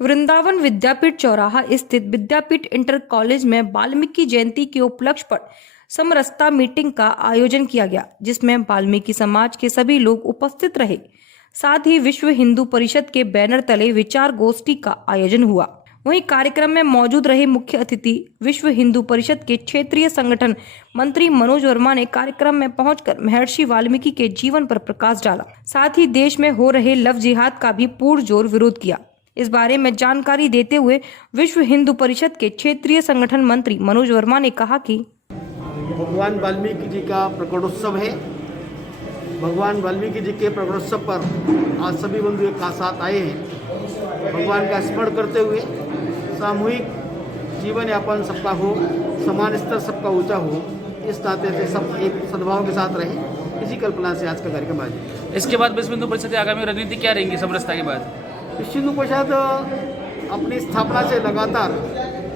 वृंदावन विद्यापीठ चौराहा स्थित विद्यापीठ inter college में वाल्मीकि जयंती के उपलक्ष्य पर समरसता मीटिंग का आयोजन किया गया, जिसमें वाल्मीकि समाज के सभी लोग उपस्थित रहे। साथ ही विश्व हिंदू परिषद के बैनर तले विचार गोष्ठी का आयोजन हुआ। वहीं कार्यक्रम में मौजूद रहे मुख्य अतिथि विश्व हिंदू परिषद के क्षेत्रीय संगठन मंत्री मनोज वर्मा ने कार्यक्रम में पहुंचकर महर्षि वाल्मीकि के जीवन पर प्रकाश डाला। साथ ही देश में हो रहे लव जिहाद का भी पुरजोर विरोध किया। इस बारे में जानकारी देते हुए विश्व हिंदू परिषद के क्षेत्रीय संगठन मंत्री मनोज वर्मा ने कहा कि भगवान वाल्मीकि जी का प्रकटोत्सव है। भगवान वाल्मीकि जी के प्रकटोत्सव पर आज सभी बंधु एक साथ आए हैं। भगवान का स्मरण करते हुए सामूहिक जीवन यापन सबका हो, समान स्तर सबका ऊंचा हो, इस नाते से सब एक सद्भाव के साथ रहे, इसी कल्पना से आज का कार्यक्रम आज। इसके बाद विश्व हिंदू परिषद की आगामी रणनीति क्या रहेंगी समरसता के बाद? विश्व हिंदू परिषद अपनी स्थापना से लगातार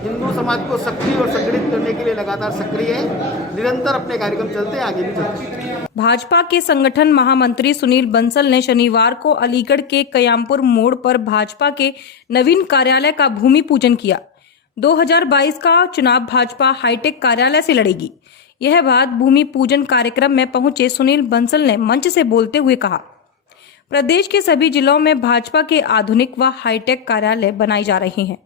हिंदू समाज को सक्रिय और संगठित करने के लिए लगातार सक्रिय है। निरंतर अपने कार्यक्रम चलते हैं, आगे भी चलते हैं। भाजपा के संगठन महामंत्री सुनील बंसल ने शनिवार को अलीगढ़ के कयामपुर मोड़ पर भाजपा के नवीन कार्यालय का भूमि पूजन किया। 2022 का चुनाव भाजपा हाईटेक कार्यालय से लड़ेगी। यह बात भूमि पूजन कार्यक्रम में पहुंचे सुनील बंसल ने मंच से बोलते हुए कहा। प्रदेश के सभी जिलों में भाजपा के आधुनिक व हाईटेक कार्यालय बनाए जा रहे हैं।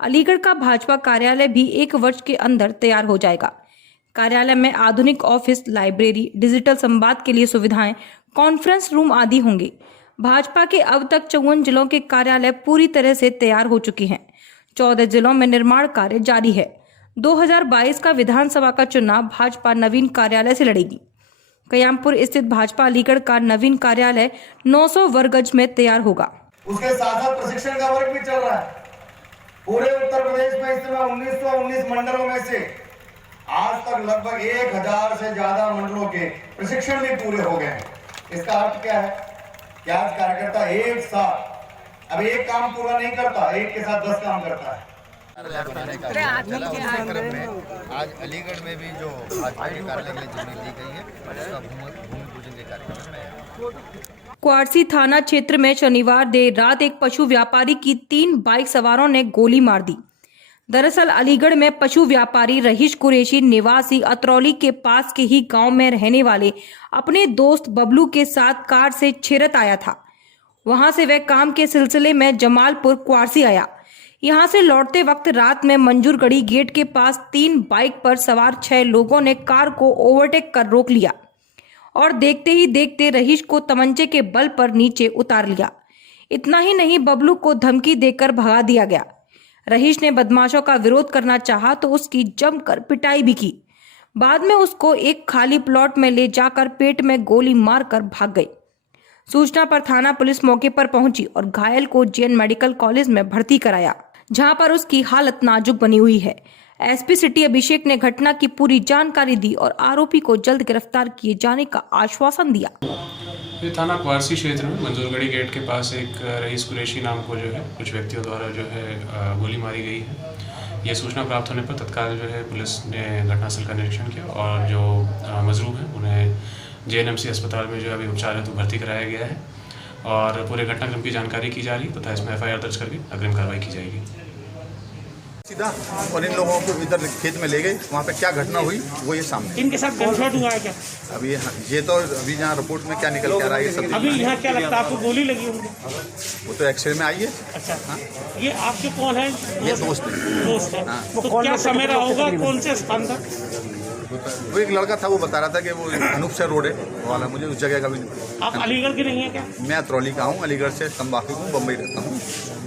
अलीगढ़ का भाजपा कार्यालय भी 1 वर्ष के अंदर तैयार हो जाएगा। कार्यालय में आधुनिक ऑफिस, लाइब्रेरी, डिजिटल संवाद के लिए सुविधाएं, कॉन्फ्रेंस रूम आदि होंगे। भाजपा के अब तक 54 जिलों के कार्यालय पूरी तरह से तैयार हो चुके हैं। 14 जिलों में निर्माण कार्य जारी है। 2022 का विधानसभा का चुनाव भाजपा नवीन कार्यालय से लड़ेगी। कयामपुर स्थित भाजपा अलीगढ़ का नवीन कार्यालय 900 वर्ग गज में तैयार होगा। उसके साथ साथ प्रशिक्षण का वर्क भी चल रहा है। पूरे उत्तर प्रदेश में इस समय 1919 मंडलों में से आज तक लगभग 1000 से ज्यादा मंडलों के प्रशिक्षण भी पूरे हो गए हैं। इसका अर्थ क्या है कि आज कार्यकर्ता एक साथ अब एक काम पूरा नहीं करता, एक के साथ 10 काम करता है। कार्यक्रम में आज अलीगढ़ में भी जो भाजपा के कार्यालय के लिए जमीन दी गई है, उसका भूमि पूजन के कार्यक्रम में क्वारसी थाना क्षेत्र में शनिवार देर रात एक पशु व्यापारी की 3 बाइक सवारों ने गोली मार दी। दरअसल अलीगढ़ में पशु व्यापारी रहीश कुरैशी निवासी अतरौली के पास के ही गांव में रहने वाले अपने दोस्त बबलू के साथ कार से छेरत आया था। वहां से वह काम के सिलसिले में जमालपुर क्वारसी आया। यहां से लौटते वक्त रात में मंजूरगढ़ी गेट के पास 3 बाइक पर सवार 6 लोगों ने कार को ओवरटेक कर रोक लिया और देखते ही देखते रहीश को तमंचे के बल पर नीचे उतार लिया। इतना ही नहीं, बबलू को धमकी देकर भगा दिया गया। रहीश ने बदमाशों का विरोध करना चाहा तो उसकी जमकर पिटाई भी की। बाद में उसको एक खाली प्लॉट में ले जाकर पेट में गोली मारकर भाग गई। सूचना पर थाना पुलिस मौके पर पहुंची और घायल को जेएन मेडिकल कॉलेज में भर्ती कराया, जहां पर उसकी हालत नाजुक बनी हुई है। एसपी सिटी अभिषेक ने घटना की पूरी जानकारी दी और आरोपी को जल्द गिरफ्तार किए जाने का आश्वासन दिया। ये थाना क्वारसी क्षेत्र में मंजूरगढ़ी गेट के पास एक रईस कुरैशी नाम को जो है कुछ व्यक्तियों द्वारा जो है गोली मारी गई है। ये सूचना प्राप्त होने पर तत्काल जो है पुलिस ने घटनास्थल का निरीक्षण किया और जो मजरूम है उन्हें जेएनएमसी अस्पताल में जो अभी उपचार हेतु भर्ती कराया गया है और पूरे घटनाक्रम की जानकारी की जा रही है तथा इसमें एफआईआर दर्ज करके अग्रिम कार्रवाई की जाएगी। सीधा और इन लोगों को इधर खेत में ले गए। वहाँ पे क्या घटना हुई वो ये सामने। इनके साथ गनशॉट हुआ है क्या? अभी ये तो अभी यहाँ रिपोर्ट में क्या निकल के आ रहा है ये सब। अभी यहाँ क्या लगता है आपको गोली लगी होगी? वो तो एक्सरे में आई है। अच्छा हाँ? ये आपके कौन है? ये दोस्त है। हाँ। तो क्या समय रहा होगा, कौन से स्थान था? वो एक लड़का था, वो बता रहा था कि वो अनूप से रोड है वाला, मुझे उस जगह का भी। आप अलीगढ़ के नहीं है क्या? मैं अतरौली का हूँ, अलीगढ़ से तम्बाकू हूँ, बम्बई रहता हूँ,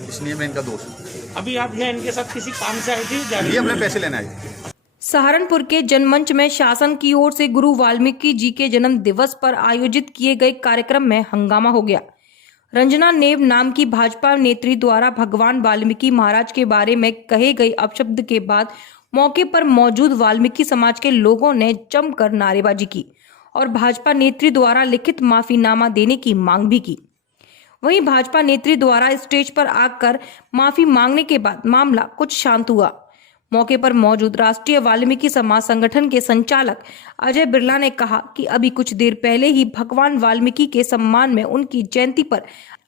इसलिए मैं इनका दोस्त हूँ। अभी आप यहाँ इनके साथ किसी काम से आए थे? ये अपने पैसे लेने आए थे। सहारनपुर के जनमंच में शासन की ओर से गुरु वाल्मीकि जी के जन्म दिवस पर आयोजित किए गए कार्यक्रम में हंगामा हो गया। रंजना नेव नाम की भाजपा नेत्री द्वारा भगवान वाल्मीकि महाराज के बारे में कहे गए अपशब्द के बाद मौके पर मौजूद वाल्मीकि समाज के लोगों ने जमकर नारेबाजी की और भाजपा नेत्री द्वारा लिखित माफीनामा देने की मांग भी की। वहीं भाजपा नेत्री द्वारा स्टेज पर आकर माफी मांगने के बाद मामला कुछ शांत हुआ। मौके पर मौजूद राष्ट्रीय वाल्मीकि समाज संगठन के संचालक अजय बिरला ने कहा कि अभी कुछ देर पहले ही भगवान वाल्मीकि के सम्मान में उनकी जयंती पर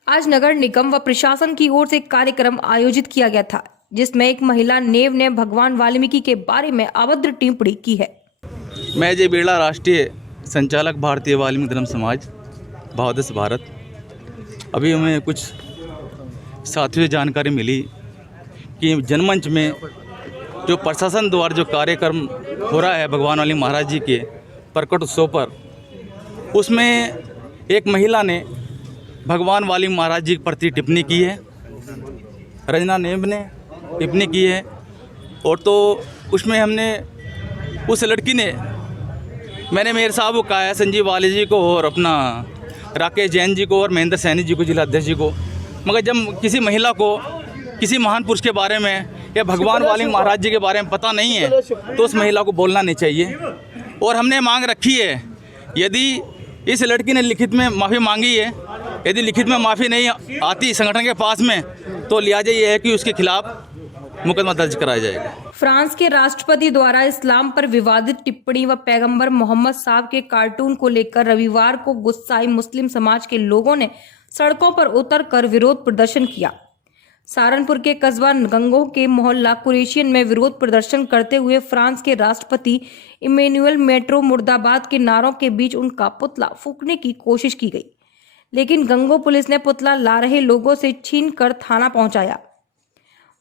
आज नगर निगम व प्रशासन की ओर से एक कार्यक्रम आयोजित किया गया था, जिसमें एक महिला नेव ने भगवान वाल्मीकि के बारे में अभद्र टिप्पणी की है। मैं जय बिरला, राष्ट्रीय संचालक, भारतीय वाल्मीकि धर्म समाज, भावदेश, भारत। अभी हमें कुछ साथियों से जानकारी मिली कि जनमंच में जो प्रशासन द्वारा जो कार्यक्रम हो रहा है भगवान वाल्मीकि महाराज जी के प्रकट उत्सव पर, उसमें एक महिला ने भगवान वाल्मीकि महाराज जी के प्रति टिप्पणी की है। रंजना नेब ने टिप्पणी की है। और तो उसमें हमने उस लड़की ने, मैंने मेयर साहब को कहा है, संजीव वाले जी को और अपना राकेश जैन जी को और महेंद्र सैनी जी को, जिला अध्यक्ष जी को, मगर जब किसी महिला को किसी महान पुरुष के बारे में या भगवान वाल्मीकि महाराज जी के बारे में पता नहीं है तो उस महिला को बोलना नहीं चाहिए। और हमने मांग रखी है, यदि इस लड़की ने लिखित में माफ़ी मांगी है, यदि लिखित में माफ़ी नहीं आती संगठन के पास में, तो लिहाजा ये है कि उसके खिलाफ मुकदमा दर्ज कराया जाएगा। फ्रांस के राष्ट्रपति द्वारा इस्लाम पर विवादित टिप्पणी व पैगंबर मोहम्मद साहब के कार्टून को लेकर रविवार को गुस्साए मुस्लिम समाज के लोगों ने सड़कों पर उतरकर विरोध प्रदर्शन किया। सहारनपुर के कस्बा गंगोह के मोहल्ला कुरेशियन में विरोध प्रदर्शन करते हुए फ्रांस के राष्ट्रपति इमैनुअल मेट्रो मुर्दाबाद के नारों के बीच उनका पुतला फूंकने की कोशिश की गई, लेकिन गंगोह पुलिस ने पुतला ला रहे लोगों से छीनकर थाना पहुंचाया।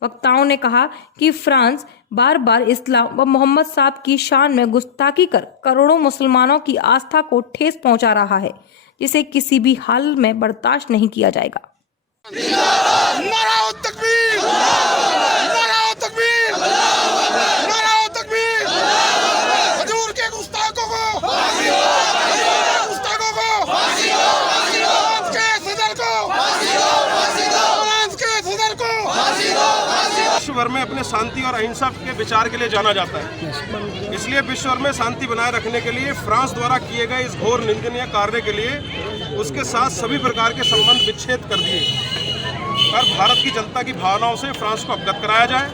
वक्ताओं ने कहा कि फ्रांस बार बार इस्लाम व मोहम्मद साहब की शान में गुस्ताखी कर करोड़ों मुसलमानों की आस्था को ठेस पहुंचा रहा है, जिसे किसी भी हाल में बर्दाश्त नहीं किया जाएगा। नाराओ तकबीर, नाराओ तकबीर, नाराओ तकबीर। हुजूर के गुस्ताखों को फांसी हो, गुस्ताखों को फांसी हो, फ्रांस के सदर को फांसी हो, फ्रांस के सदर को फांसी हो। विश्व भर में अपने शांति और अहिंसा के विचार के लिए जाना जाता है। इसलिए विश्व भर में शांति बनाए रखने के लिए फ्रांस द्वारा किए गए इस घोर निंदनीय कार्य के लिए उसके साथ सभी प्रकार के संबंध विच्छेद कर दिए और भारत की जनता की भावनाओं से फ्रांस को अवगत कराया जाए,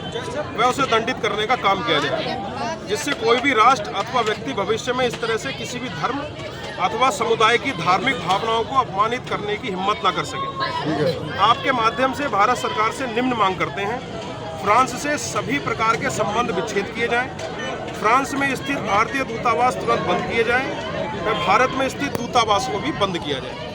वह उसे दंडित करने का काम किया जाए, जिससे कोई भी राष्ट्र अथवा व्यक्ति भविष्य में इस तरह से किसी भी धर्म अथवा समुदाय की धार्मिक भावनाओं को अपमानित करने की हिम्मत न कर सके। आपके माध्यम से भारत सरकार से निम्न मांग करते हैं, फ्रांस से सभी प्रकार के संबंध विच्छेद किए जाएं, फ्रांस में स्थित भारतीय दूतावास तुरंत बंद किए जाएं, भारत में स्थित दूतावास को भी बंद किया जाए।